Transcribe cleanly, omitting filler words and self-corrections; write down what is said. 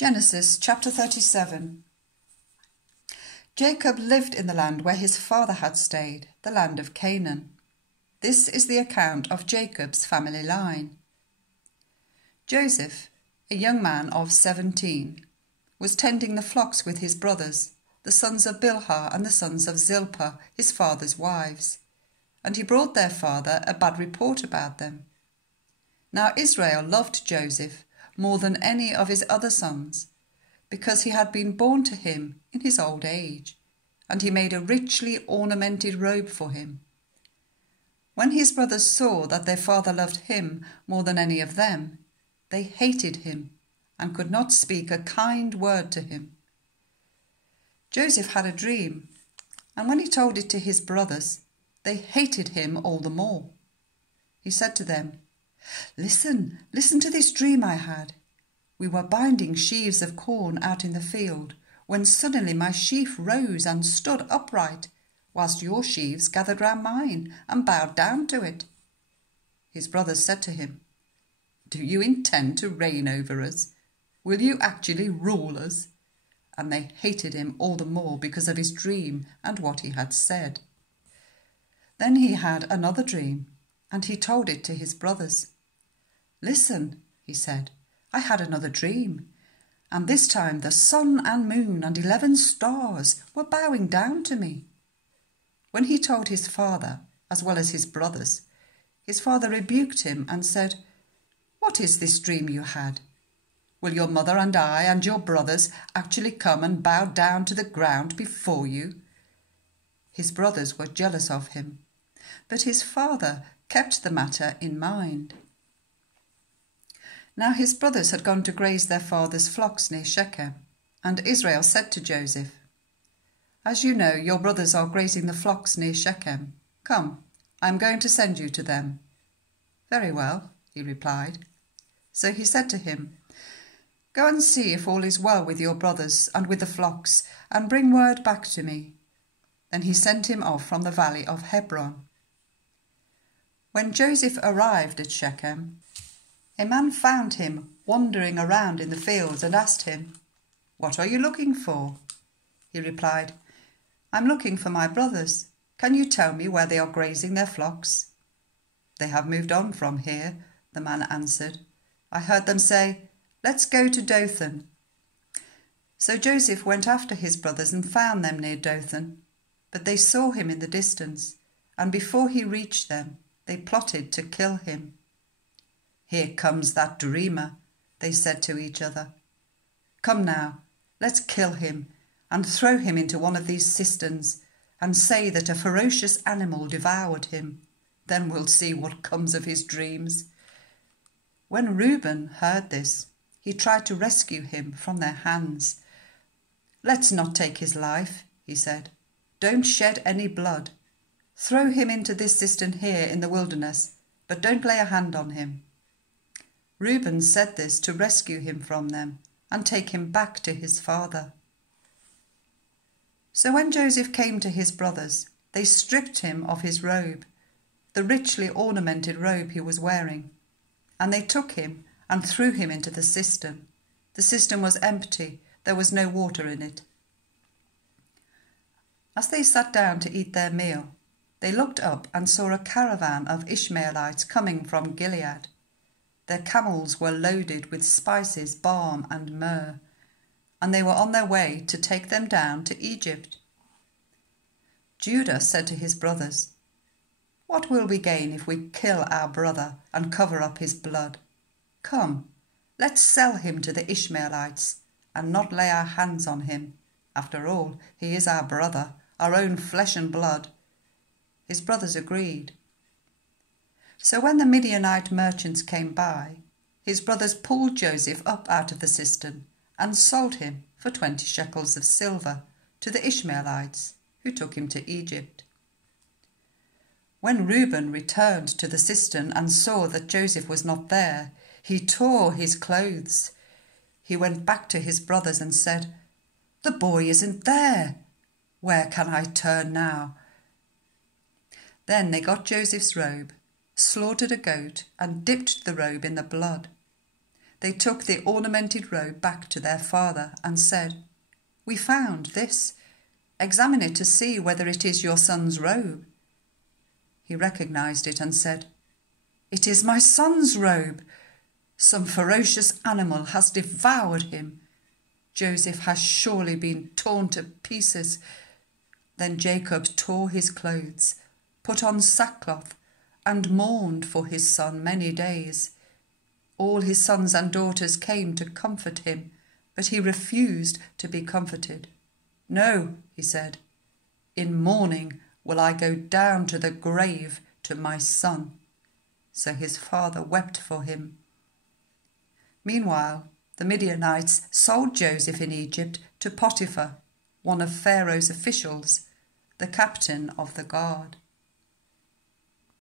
Genesis chapter 37. Jacob lived in the land where his father had stayed, the land of Canaan. This is the account of Jacob's family line. Joseph, a young man of 17, was tending the flocks with his brothers, the sons of Bilhah and the sons of Zilpah, his father's wives, and he brought their father a bad report about them. Now Israel loved Joseph more than any of his other sons, because he had been born to him in his old age, and he made a richly ornamented robe for him. When his brothers saw that their father loved him more than any of them, they hated him and could not speak a kind word to him. Joseph had a dream, and when he told it to his brothers, they hated him all the more. He said to them, Listen to this dream I had. We were binding sheaves of corn out in the field, when suddenly my sheaf rose and stood upright, whilst your sheaves gathered round mine and bowed down to it. His brothers said to him, Do you intend to reign over us? Will you actually rule us? And they hated him all the more because of his dream and what he had said. Then he had another dream, and he told it to his brothers. Listen, he said, I had another dream, and this time the sun and moon and 11 stars were bowing down to me. When he told his father, as well as his brothers, his father rebuked him and said, What is this dream you had? Will your mother and I and your brothers actually come and bow down to the ground before you? His brothers were jealous of him, but his father kept the matter in mind. Now his brothers had gone to graze their father's flocks near Shechem, and Israel said to Joseph, As you know, your brothers are grazing the flocks near Shechem. Come, I am going to send you to them. Very well, he replied. So he said to him, Go and see if all is well with your brothers and with the flocks, and bring word back to me. Then he sent him off from the valley of Hebron. When Joseph arrived at Shechem, a man found him wandering around in the fields and asked him, What are you looking for? He replied, I'm looking for my brothers. Can you tell me where they are grazing their flocks? They have moved on from here, the man answered. I heard them say, Let's go to Dothan. So Joseph went after his brothers and found them near Dothan, but they saw him in the distance, and before he reached them, they plotted to kill him. Here comes that dreamer, they said to each other. Come now, let's kill him and throw him into one of these cisterns and say that a ferocious animal devoured him. Then we'll see what comes of his dreams. When Reuben heard this, he tried to rescue him from their hands. Let's not take his life, he said. Don't shed any blood. Throw him into this cistern here in the wilderness, but don't lay a hand on him. Reuben said this to rescue him from them and take him back to his father. So when Joseph came to his brothers, they stripped him of his robe, the richly ornamented robe he was wearing, and they took him and threw him into the cistern. The cistern was empty, there was no water in it. As they sat down to eat their meal, they looked up and saw a caravan of Ishmaelites coming from Gilead. Their camels were loaded with spices, balm and myrrh, and they were on their way to take them down to Egypt. Judah said to his brothers, What will we gain if we kill our brother and cover up his blood? Come, let's sell him to the Ishmaelites and not lay our hands on him. After all, he is our brother, our own flesh and blood. His brothers agreed. So when the Midianite merchants came by, his brothers pulled Joseph up out of the cistern and sold him for 20 shekels of silver to the Ishmaelites, who took him to Egypt. When Reuben returned to the cistern and saw that Joseph was not there, he tore his clothes. He went back to his brothers and said, The boy isn't there. Where can I turn now? Then they got Joseph's robe, slaughtered a goat, and dipped the robe in the blood. they took the ornamented robe back to their father and said, "We found this. Examine it to see whether it is your son's robe." He recognized it and said, "It is my son's robe. Some ferocious animal has devoured him. Joseph has surely been torn to pieces." Then Jacob tore his clothes, put on sackcloth, and mourned for his son many days. All his sons and daughters came to comfort him, but he refused to be comforted. "No," he said, "in mourning will I go down to the grave to my son." So his father wept for him. Meanwhile, the Midianites sold Joseph in Egypt to Potiphar, one of Pharaoh's officials, the captain of the guard.